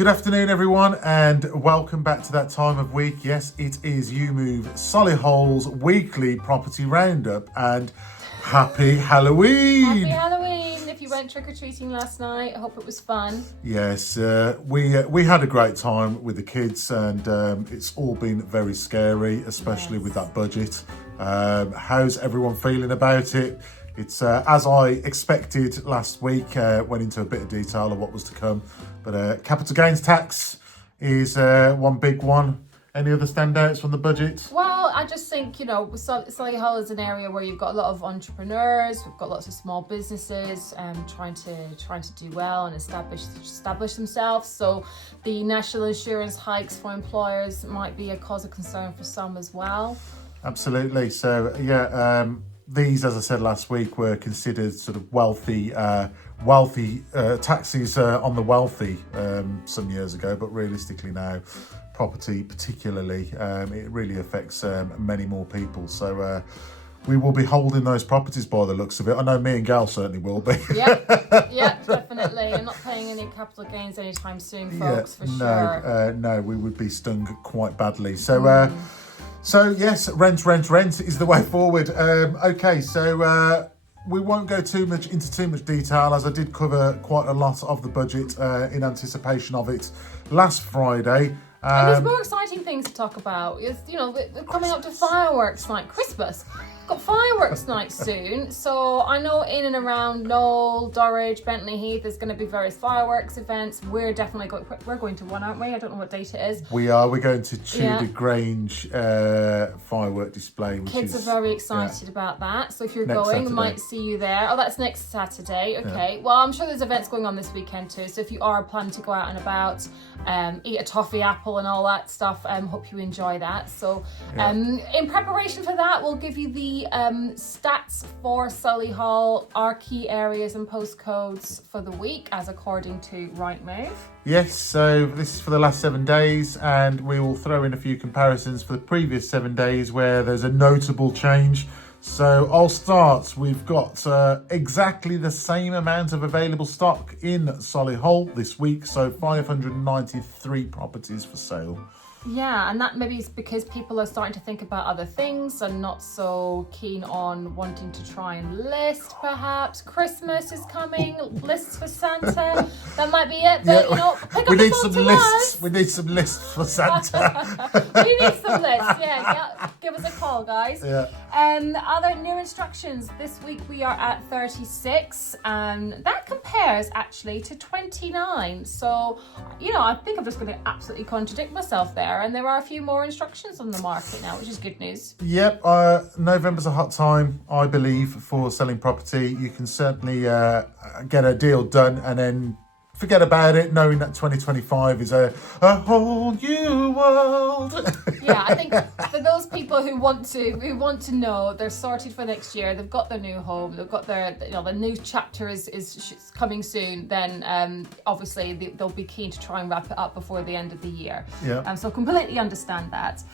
Good afternoon, everyone, and welcome back to that time of week. Yes, it is YouMove Solihull's weekly property roundup, and happy Halloween! Happy Halloween! If you went trick-or-treating last night, I hope it was fun. Yes, we had a great time with the kids, and it's all been very scary, especially with that budget. How's everyone feeling about it? It's as I expected last week, went into a bit of detail of what was to come. But capital gains tax is one big one. Any other standouts from the budget? Well, I just think, Solihull is an area where you've got a lot of entrepreneurs, we've got lots of small businesses trying to do well and establish themselves. So the national insurance hikes for employers might be a cause of concern for some as well. Absolutely. So, yeah, these, as I said last week, were considered sort of wealthy taxes on the wealthy some years ago, but realistically now, property particularly, it really affects many more people. So we will be holding those properties by the looks of it. I know me and Gal certainly will be. Yeah, definitely. I'm not paying any capital gains anytime soon, folks, for sure. No, we would be stung quite badly. So. So yes, rent is the way forward. Okay, so we won't go into too much detail, as I did cover quite a lot of the budget in anticipation of it last Friday. And there's more exciting things to talk about. We're coming up to fireworks night, Christmas. We've got fireworks night soon. So I know in and around Knoll, Dorridge, Bentley Heath, there's going to be various fireworks events. We're definitely going to one, aren't we? I don't know what date it is. We're going to Tudor Grange firework display. Kids are very excited about that. So if you're going, we might see you there. Oh, that's next Saturday. Okay. Yeah. Well, I'm sure there's events going on this weekend too. So if you are planning to go out and about, eat a toffee apple and all that stuff, hope you enjoy that. So in preparation for that, we'll give you the stats for Solihull, our key areas and postcodes for the week as according to Rightmove. Yes, so this is for the last 7 days, and we will throw in a few comparisons for the previous 7 days where there's a notable change. So I'll start. We've got exactly the same amount of available stock in Solihull this week, so 593 properties for sale. Yeah, and that maybe is because people are starting to think about other things and not so keen on wanting to try and list, perhaps. Christmas is coming, lists for Santa. That might be it, but pick up we the need phone some to lists. us. We need some lists for Santa. We need some lists, yeah. Give us a call, guys. Yeah. Other new instructions. This week we are at 36, and that compares actually to 29. So, I think I'm just going to absolutely contradict myself there. And there are a few more instructions on the market now, which is good news. Yep, November's a hot time, I believe, for selling property. You can certainly get a deal done and then forget about it, knowing that 2025 is a whole new world. Yeah, I think for those people who want to know they're sorted for next year, they've got their new home, they've got their the new chapter is coming soon, then obviously they'll be keen to try and wrap it up before the end of the year. Yeah. So completely understand that.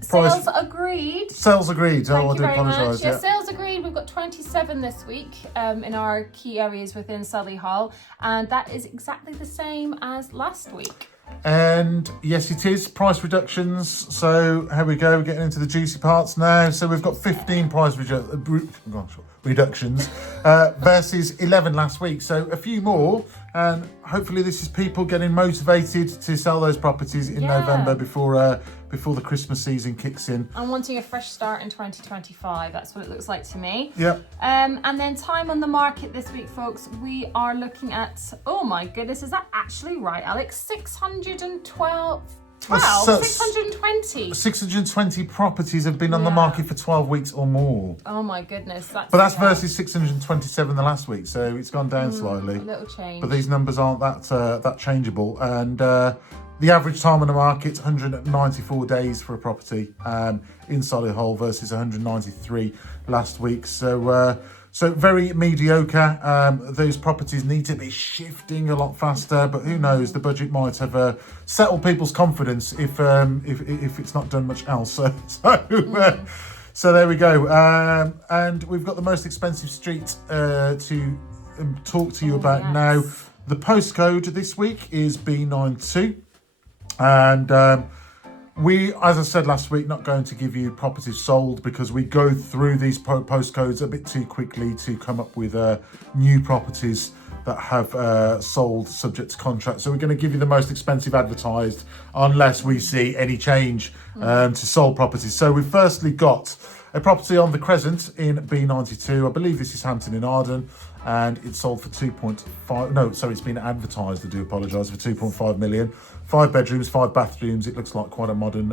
Sales agreed. Sales agreed. Thank I you do very apologise. much. Yeah, sales agreed. We've got 27 this week in our key areas within Solihull, and that is exactly the same as last week. And yes, it is price reductions. So here we go. We're getting into the juicy parts now. So we've got 15 price reductions versus 11 last week. So a few more, and hopefully this is people getting motivated to sell those properties in November before the Christmas season kicks in. I'm wanting a fresh start in 2025. That's what it looks like to me. Yep. And then time on the market this week, folks. We are looking at, oh my goodness, is that actually right, Alex? 620 properties have been on the market for 12 weeks or more. Oh my goodness. That's versus 627 the last week, so it's gone down slightly. A little change. But these numbers aren't that changeable. And the average time on the market, 194 days for a property in Solihull versus 193 last week. So very mediocre. Those properties need to be shifting a lot faster, but who knows? The budget might have settled people's confidence if it's not done much else. So there we go. And we've got the most expensive street to talk to you about now. The postcode this week is B92. And we, as I said last week, not going to give you properties sold because we go through these postcodes a bit too quickly to come up with new properties that have sold subject to contract. So we're going to give you the most expensive advertised unless we see any change to sold properties. So we've firstly got a property on the Crescent in B92. I believe this is Hampton in Arden, and it's sold for 2.5. No, sorry, it's been advertised, I do apologise, for 2.5 million. 5 bedrooms, 5 bathrooms. It looks like quite a modern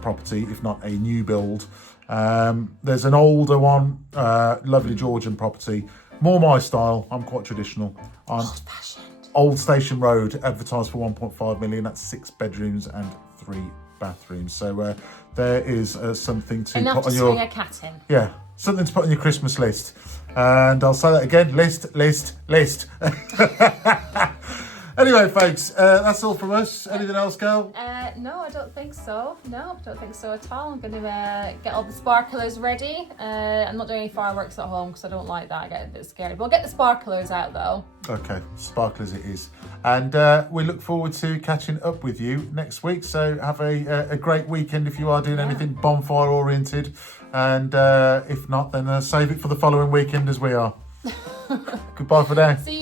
property, if not a new build. There's an older one, lovely Georgian property. More my style. I'm quite traditional. Old-fashioned. Old Station Road, advertised for 1.5 million. That's 6 bedrooms and 3 bathrooms. So there is something to enough put to on your swing a cat in. Yeah, something to put on your Christmas list. And I'll say that again: list. Anyway, folks, that's all from us. Anything else, Gal? No, I don't think so. No, I don't think so at all. I'm going to get all the sparklers ready. I'm not doing any fireworks at home because I don't like that. I get a bit scared. But I'll get the sparklers out though. Okay, sparklers it is. And we look forward to catching up with you next week. So have a great weekend if you are doing anything bonfire oriented. And if not, then save it for the following weekend as we are. Goodbye for now. See you.